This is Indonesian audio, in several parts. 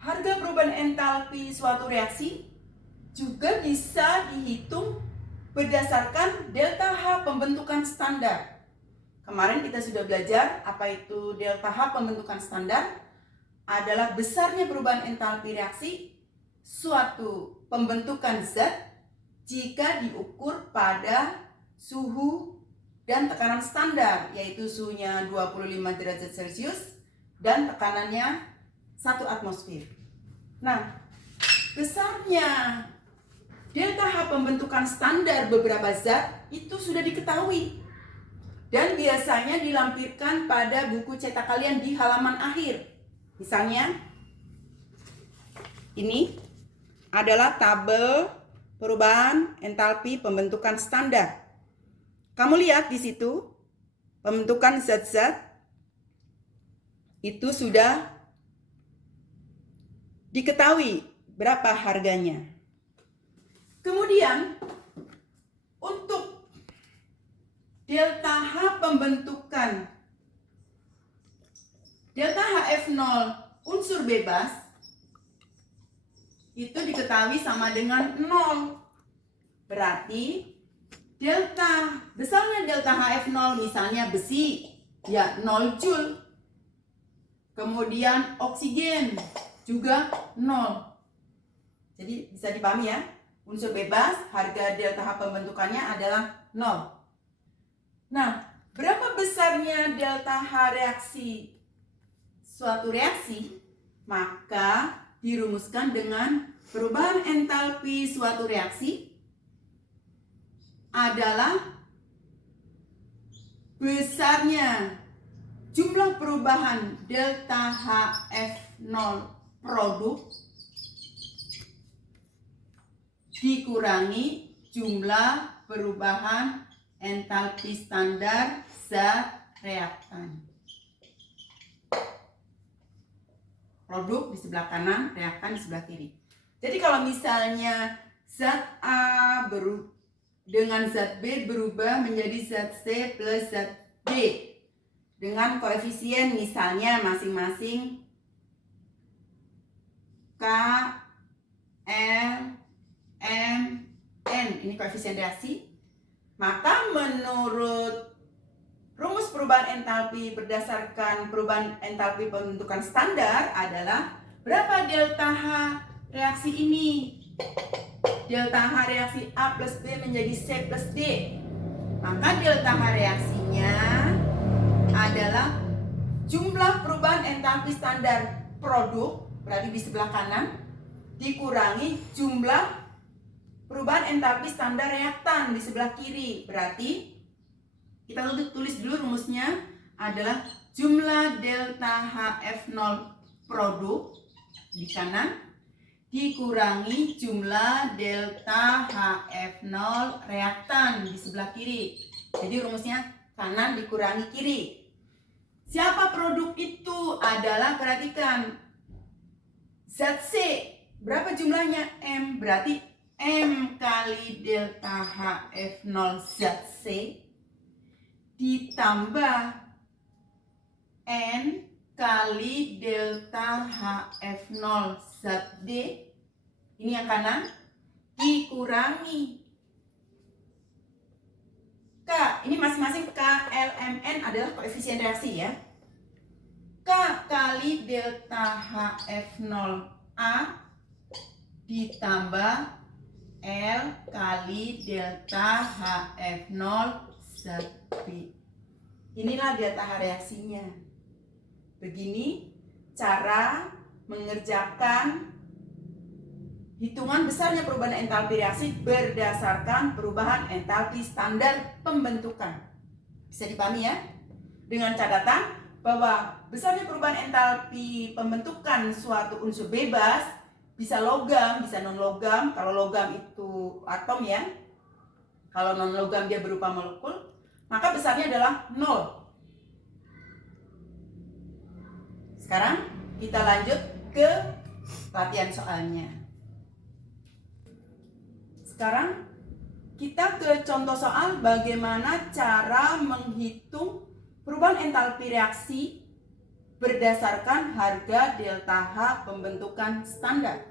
harga perubahan entalpi suatu reaksi juga bisa dihitung berdasarkan delta H pembentukan standar. Kemarin kita sudah belajar apa itu delta H pembentukan standar. Adalah besarnya perubahan entalpi reaksi suatu pembentukan zat jika diukur pada suhu dan tekanan standar, yaitu suhunya 25 derajat Celcius dan tekanannya 1 atmosfer. Nah, besarnya delta H pembentukan standar beberapa zat itu sudah diketahui dan biasanya dilampirkan pada buku cetak kalian di halaman akhir. Misalnya, ini adalah tabel perubahan entalpi pembentukan standar. Kamu lihat di situ, pembentukan zat-zat itu sudah diketahui berapa harganya. Kemudian, untuk delta H pembentukan delta HF0 unsur bebas itu diketahui sama dengan 0. Berarti besarnya delta HF0 misalnya besi, ya 0 Joule. Kemudian oksigen juga 0. Jadi bisa dipahami ya, unsur bebas harga delta H pembentukannya adalah 0. Nah, berapa besarnya delta H reaksi suatu reaksi, maka dirumuskan dengan perubahan entalpi suatu reaksi adalah besarnya jumlah perubahan delta HF0 produk dikurangi jumlah perubahan entalpi standar zat reaktan. Produk di sebelah kanan, reaktan di sebelah kiri. Jadi kalau misalnya zat A dengan zat B berubah menjadi zat C plus zat D dengan koefisien misalnya masing-masing K, L, M, N, ini koefisien reaksi, maka menurut rumus perubahan entalpi berdasarkan perubahan entalpi pembentukan standar adalah berapa delta H reaksi ini? Delta H reaksi A plus B menjadi C plus D. Maka delta H reaksinya adalah jumlah perubahan entalpi standar produk, berarti di sebelah kanan, dikurangi jumlah perubahan entalpi standar reaktan di sebelah kiri. Berarti kita tulis dulu rumusnya adalah jumlah delta HF0 produk di kanan dikurangi jumlah delta HF0 reaktan di sebelah kiri. Jadi rumusnya kanan dikurangi kiri. Siapa produk itu? Adalah, perhatikan, zat C. Berapa jumlahnya? M. Berarti M kali delta HF0 zat C ditambah N kali delta HF0 zat D, ini yang kanan, dikurangi K, ini masing-masing K, L, M, N adalah koefisien reaksi ya. K kali delta HF0A ditambah L kali delta HF0 zat B. Inilah delta H reaksinya. Begini cara mengerjakan hitungan besarnya perubahan entalpi reaksi berdasarkan perubahan entalpi standar pembentukan. Bisa dipahami ya? Dengan catatan bahwa besarnya perubahan entalpi pembentukan suatu unsur bebas bisa logam, bisa non logam. Kalau logam itu atom ya. Kalau non logam dia berupa molekul, maka besarnya adalah 0. Sekarang kita lanjut ke latihan soalnya. Sekarang kita ke contoh soal bagaimana cara menghitung perubahan entalpi reaksi berdasarkan harga delta H pembentukan standar.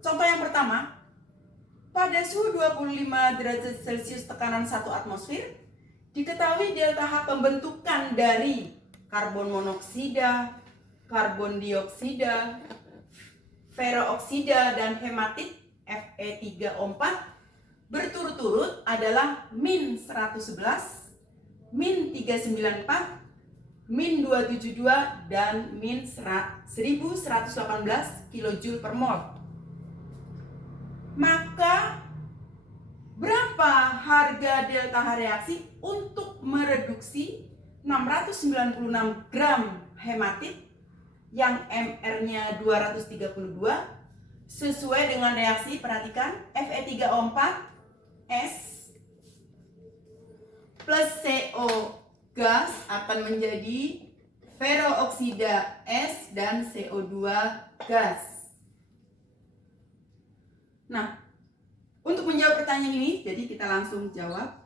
Contoh yang pertama, pada suhu 25 derajat Celcius tekanan 1 atmosfer, diketahui delta H pembentukan dari karbon monoksida, karbon dioksida, ferooksida, dan hematit Fe3O4 berturut-turut adalah min 111, min 394, min 272, dan min 1118 kJ per mol. Maka berapa harga delta H reaksi untuk mereduksi 696 gram hematit yang MR-nya 232 sesuai dengan reaksi, perhatikan, Fe3O4S plus CO gas akan menjadi ferooksida S dan CO2 gas. Nah, untuk menjawab pertanyaan ini, jadi kita langsung jawab.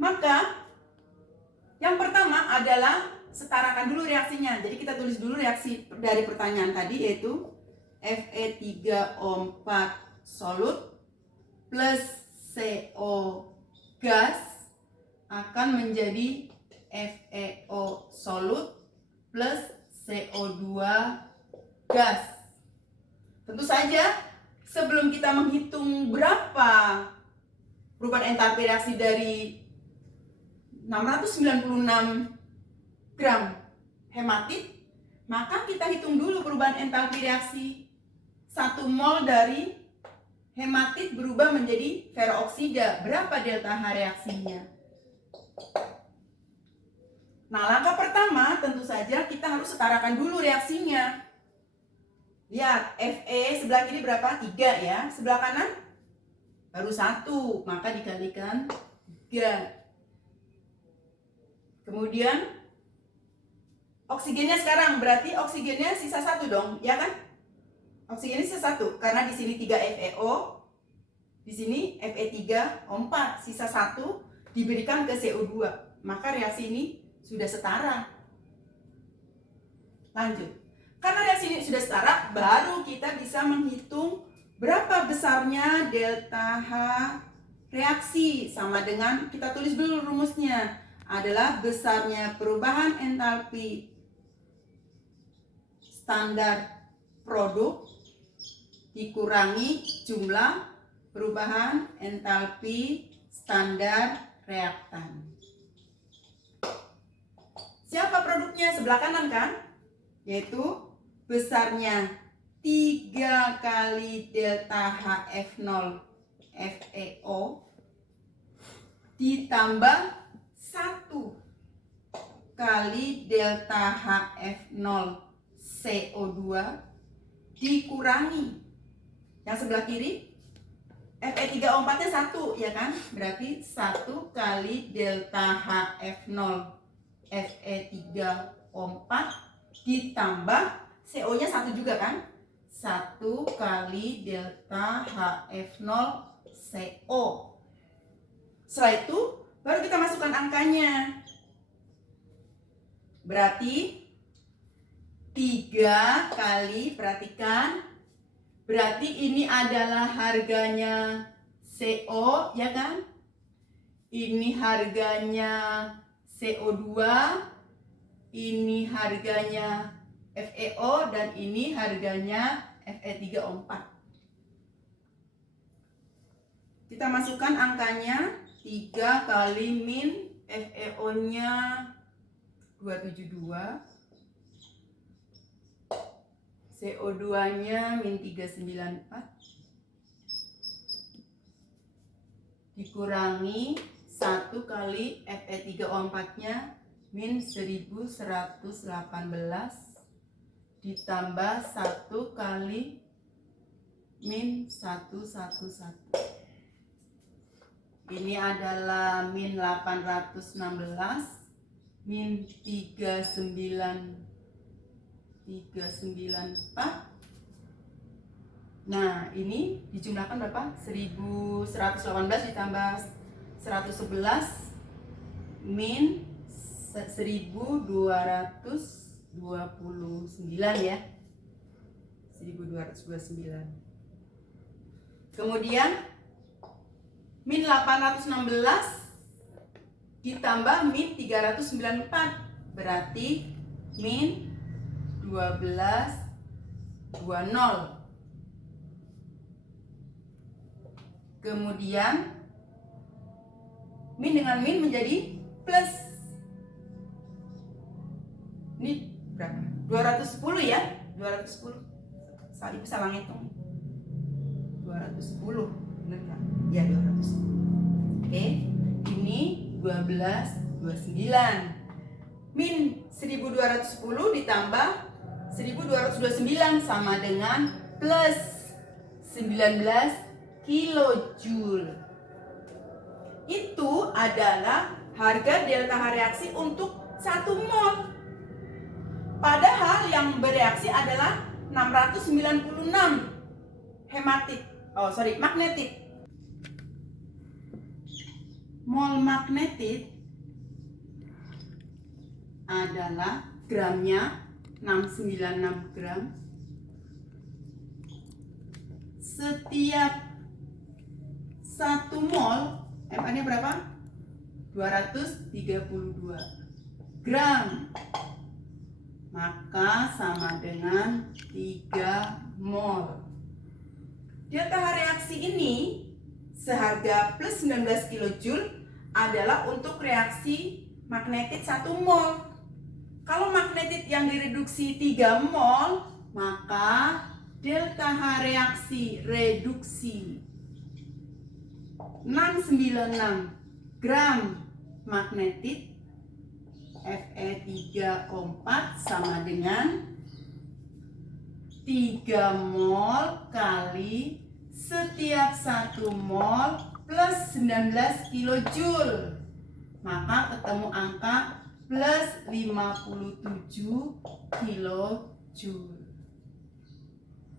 Maka yang pertama adalah setarakan dulu reaksinya. Jadi kita tulis dulu reaksi dari pertanyaan tadi, yaitu Fe3O4 solut plus CO gas akan menjadi FeO solut plus CO2 gas. Tentu saja sebelum kita menghitung berapa perubahan entalpi reaksi dari 696 gram hematit, maka kita hitung dulu perubahan entalpi reaksi. 1 mol dari hematit berubah menjadi ferooksida. Berapa delta H reaksinya? Nah, langkah pertama tentu saja kita harus setarakan dulu reaksinya. Lihat, Fe sebelah kiri berapa? 3 ya. Sebelah kanan baru 1, maka dikalikan 3. Kemudian oksigennya sekarang berarti oksigennya sisa 1 dong, ya kan? Oksigennya sisa 1 karena di sini 3 FeO, di sini Fe3O4, sisa 1 diberikan ke CO2. Maka reaksi ini sudah setara. Lanjut. Karena reaksi ini sudah setara, baru kita bisa menghitung berapa besarnya delta H reaksi. Sama dengan, kita tulis dulu rumusnya, adalah besarnya perubahan entalpi standar produk dikurangi jumlah perubahan entalpi standar reaktan. Siapa produknya? Sebelah kanan kan? Yaitu besarnya 3 kali delta HF0 FeO ditambah 1 kali delta HF0 CO2 dikurangi yang sebelah kiri Fe3O4 nya 1 ya kan, berarti 1 kali delta HF0 Fe3O4 ditambah CO nya 1 juga kan, 1 kali delta HF0 CO. Setelah itu baru kita masukkan angkanya. Berarti 3 kali, perhatikan, berarti ini adalah harganya CO ya kan, ini harganya CO2, ini harganya FeO, dan ini harganya Fe3O4. Kita masukkan angkanya, 3 kali min FeO nya 272, CO2 nya min 394 dikurangi 1 kali Fe3O4 nya min 1118 ditambah 1 kali min 111. Ini adalah min 816 min 394. Nah, ini dijumlahkan berapa? 1118 ditambah 111 min 1229 ya. 1229. Kemudian min 816 ditambah min 394 berarti min 1220. Kemudian min dengan min menjadi plus. Ini berapa? 210 ya? 210. Ibu salah ngitung. 210. Benar kan? Ya, 210. Oke. Ini 1229. Min 1210 ditambah 1229 sama dengan plus 19 kilojoule. Itu adalah harga delta H reaksi untuk 1 mol. Padahal yang bereaksi adalah 696 magnetit. Mol magnetit adalah gramnya 696 gram. Setiap 1 mol MA-nya berapa? 232 gram. Maka sama dengan 3 mol. Delta H reaksi ini seharga plus 19 kilojoule adalah untuk reaksi magnetit 1 mol. Kalau magnetit yang direduksi 3 mol, maka delta H reaksi reduksi 696 gram magnetit Fe3O4 sama dengan 3 mol kali setiap 1 mol plus 19 kilojoule. Maka ketemu angka plus 57 kilojoule.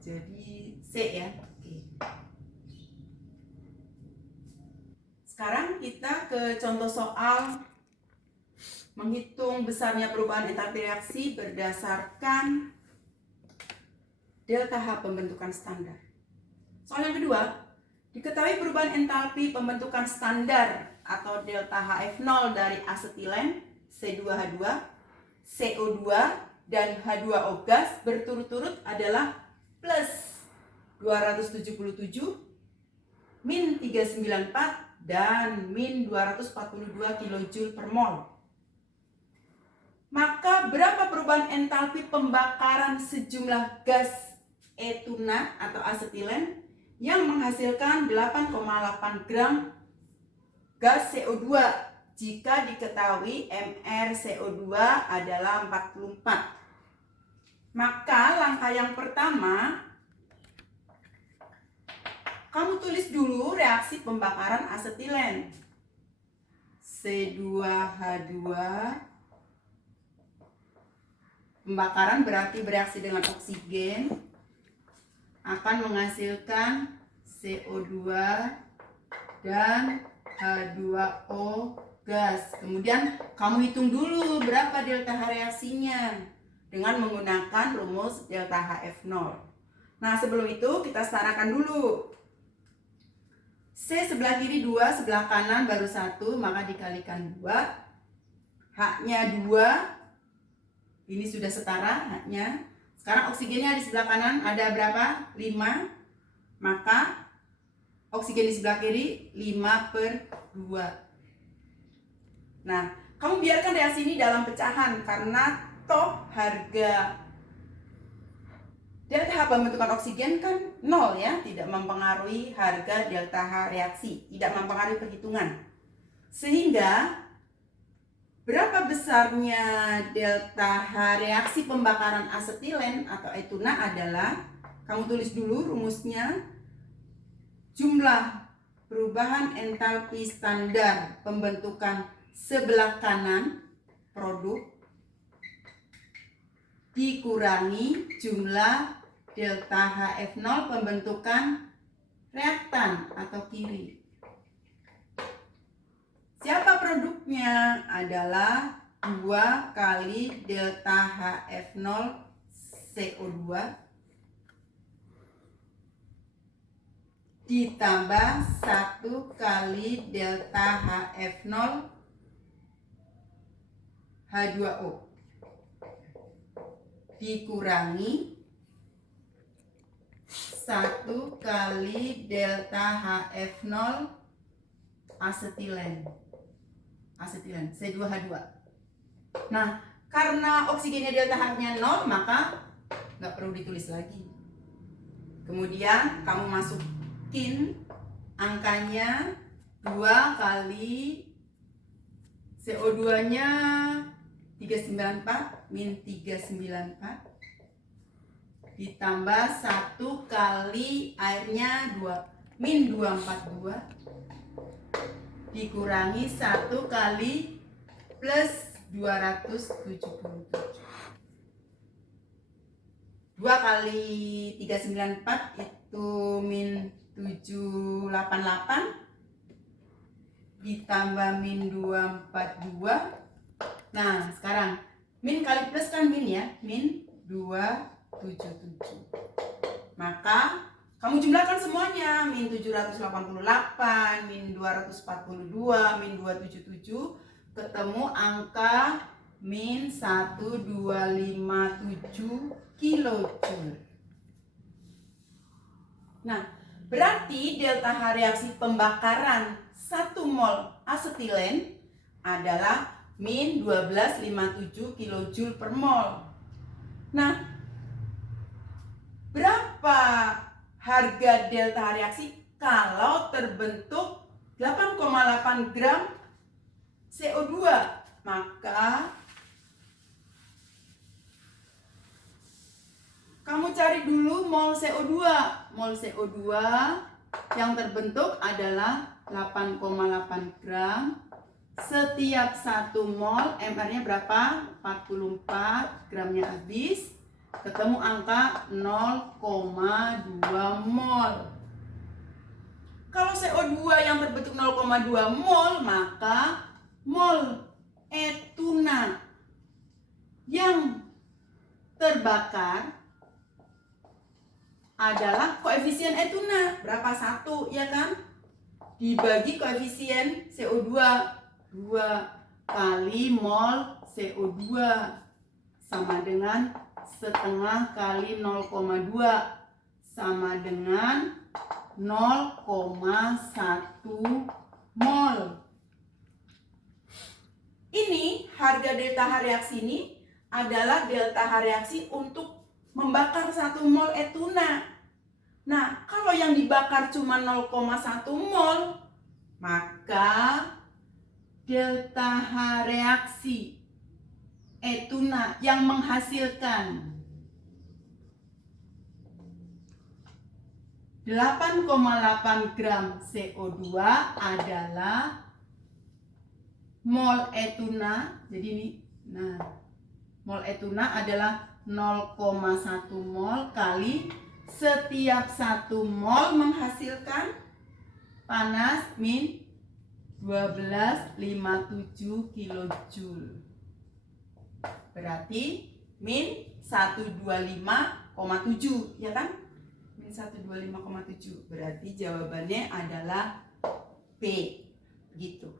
Jadi C ya. Oke. Sekarang kita ke contoh soal menghitung besarnya perubahan entalpi reaksi berdasarkan delta H pembentukan standar. Soal yang kedua, diketahui perubahan entalpi pembentukan standar atau delta HF0 dari asetilen, C2H2, CO2, dan H2O gas berturut-turut adalah plus 277, min 394, dan min 242 kJ per mol. Maka berapa perubahan entalpi pembakaran sejumlah gas etuna atau asetilen yang menghasilkan 8,8 gram gas CO2 jika diketahui MrCO2 adalah 44. Maka langkah yang pertama, kamu tulis dulu reaksi pembakaran asetilen. C2H2 pembakaran berarti bereaksi dengan oksigen akan menghasilkan CO2 dan H2O gas. Kemudian kamu hitung dulu berapa delta H reaksinya dengan menggunakan rumus delta HF0. Nah, sebelum itu kita setarakan dulu. C sebelah kiri 2, sebelah kanan baru 1, maka dikalikan 2. H-nya 2. Ini sudah setara H-nya. Sekarang oksigennya di sebelah kanan ada berapa? 5. Maka oksigen di sebelah kiri 5/2. Nah, kamu biarkan reaksi ini dalam pecahan karena toh harga delta H pembentukan oksigen kan 0 ya, tidak mempengaruhi harga delta H reaksi, tidak mempengaruhi perhitungan. Sehingga berapa besarnya delta H reaksi pembakaran asetilen atau etuna adalah, kamu tulis dulu rumusnya, jumlah perubahan entalpi standar pembentukan sebelah kanan produk dikurangi jumlah delta HF0 pembentukan reaktan atau kiri Siapa produknya? Adalah 2 kali delta HF0 CO2 ditambah 1 kali delta HF0 H2O dikurangi 1 kali delta HF0 asetilen C2H2. Nah, karena oksigennya delta H-nya 0, maka nggak perlu ditulis lagi. Kemudian kamu masukin angkanya 2 kali CO2-nya 394 min 394 ditambah 1 kali airnya 2 min 242 dikurangi 1 kali plus 277. 2 kali 394 itu min 788 ditambah min 242. Nah, sekarang min kali plus kan min ya, min 277. Maka kamu jumlahkan semuanya, min 788, min 242, min 277, ketemu angka min 1257 kilojoule. Nah, berarti delta H reaksi pembakaran 1 mol asetilen adalah min 1257 kilojoule per mol. Nah, berapa harga delta H reaksi kalau terbentuk 8,8 gram CO2? Maka kamu cari dulu mol CO2. Mol CO2 yang terbentuk adalah 8,8 gram. Setiap 1 mol, MR-nya berapa? 44, gramnya habis. Ketemu angka 0,2 mol. Kalau CO2 yang terbentuk 0,2 mol, maka mol etuna yang terbakar adalah koefisien etuna. Berapa? 1, ya kan? Dibagi koefisien CO2, 2 kali mol CO2 sama dengan setengah kali 0,2 sama dengan 0,1 mol. Ini harga delta H reaksi ini adalah delta H reaksi untuk membakar 1 mol etuna. Nah, kalau yang dibakar cuma 0,1 mol, maka delta H reaksi etuna yang menghasilkan 8,8 gram CO2 adalah mol etuna. Jadi ini, nah, mol etuna adalah 0,1 mol kali setiap 1 mol menghasilkan panas min 1257 kilojoule. Berarti min 125,7, ya kan? Min 125,7. Berarti jawabannya adalah B. Gitu.